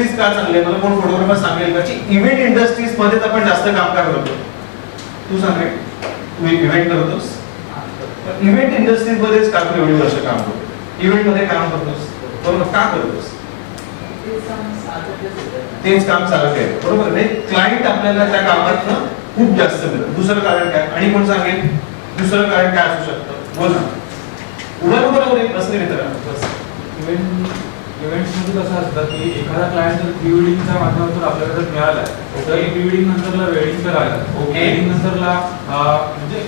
Industries का चांगले, मला कोण फोटोग्राफर सांगेल का की इव्हेंट इंडस्ट्रीज मध्ये आपण जास्त काम का करतो? तू सांग रे, तू इव्हेंट करतोस, इव्हेंट इंडस्ट्रीज मध्येच का तू एवढी वर्ष काम करतो? इव्हेंट मध्ये काम करतोस बरोबर, का करतोस? तेच काम चालत आहे बरोबर. नाही क्लायंट आपल्याला त्या कामात खूप जास्त मिळतं. दुसरं कारण काय? आणि कोण सांगेल दुसरं कारण काय असू शकतं? बोल ना. बरोबर एक प्रश्न विचारा. इव्हेंट्स मध्ये कसं असतं की एखादा क्लायंट जर प्री वेडिंगच्या माध्यमातून आपल्याकडे जर मिळाला तर प्री वेडिंग नंतरला वेडिंग करायला, वेडिंग नंतरला म्हणजे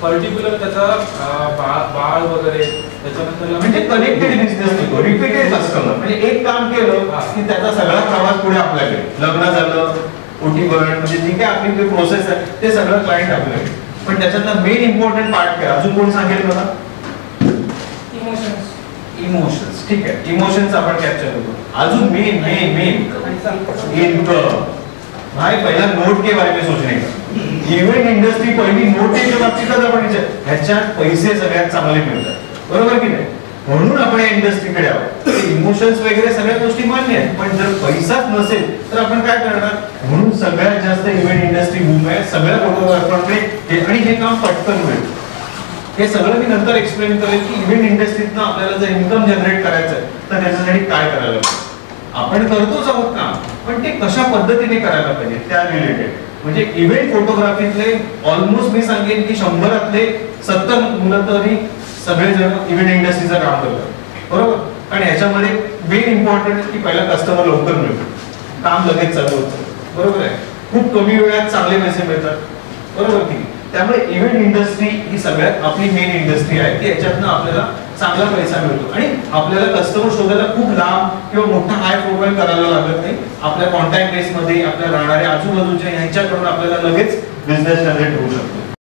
पर्टिक्युलर त्याचा बाळ वगैरे त्याच्यानंतर म्हणजे कनेक्टेड बिझनेस होतो, रिपीटेड कस्टमर. म्हणजे एक काम केलं की त्याचा सगळा प्रवास पुढे आपल्याकडे, लग्न झालं, ओटी बरण, म्हणजे जी काही आपली प्रोसेस आहे ते सगळं क्लायंट आपल्याकडे. पण त्याच्यातला मेन इम्पॉर्टंट पार्ट काय अजून कोण सांगेल मला? इमोशन्स. इमोशन्स ठीक आहे, इमोशन्स आपण कॅप्चर करतो. अजून मेन मेन मेन इनकम. भाई पहिला नोट के बारे में सोचणे का. इव्हेंट इंडस्ट्री पहिली नोटेच्या बाबतीतच आपण ह्याच्यात पैसे सगळ्यात चांगले मिळतात बरोबर की नाही. म्हणून आपण या इंडस्ट्रीकडे आहोत. इमोशन्स वगैरे सगळ्या गोष्टी मान्य आहेत, पण जर पैसाच नसेल तर आपण काय करणार. म्हणून सगळ्यात जास्त इव्हेंट इंडस्ट्री बूम आहे सगळ्या फोटोग्राफरकडे, आणि हे काम पटकन मिळतं. हे सगळं मी नंतर एक्सप्लेन करेल की इव्हेंट इंडस्ट्रीतनं आपल्याला जर इन्कम जनरेट करायचं आहे तर त्याच्यासाठी काय करायला पाहिजे. आपण करतोच आहोत काम, पण ते कशा पद्धतीने करायला पाहिजे त्या रिलेटेड. म्हणजे इव्हेंट फोटोग्राफीतले ऑलमोस्ट मी सांगेन की 100 70 मुलं तरी सगळेजण इव्हेंट इंडस्ट्रीचं काम करतात बरोबर. कारण ह्याच्यामध्ये मेन इम्पॉर्टंट की पहिला कस्टमर लवकर मिळतो, काम लगेच चालू होतं बरोबर आहे. खूप कमी वेळात चांगले पैसे मिळतात बरोबर की. त्यामुळे इव्हेंट इंडस्ट्री ही सगळ्यात आपली मेन इंडस्ट्री आहे की याच्यातनं आपल्याला चांगला पैसा मिळतो, आणि आपल्याला कस्टमर शोधायला खूप लांब किंवा मोठा हाय प्रोफाईल करायला लागत नाही. आपल्या कॉन्टॅक्ट बेस मध्ये आपल्या राहणाऱ्या आजूबाजूच्या ह्यांच्याकडून आपल्याला लगेच बिझनेस जनरेट होऊ शकतो.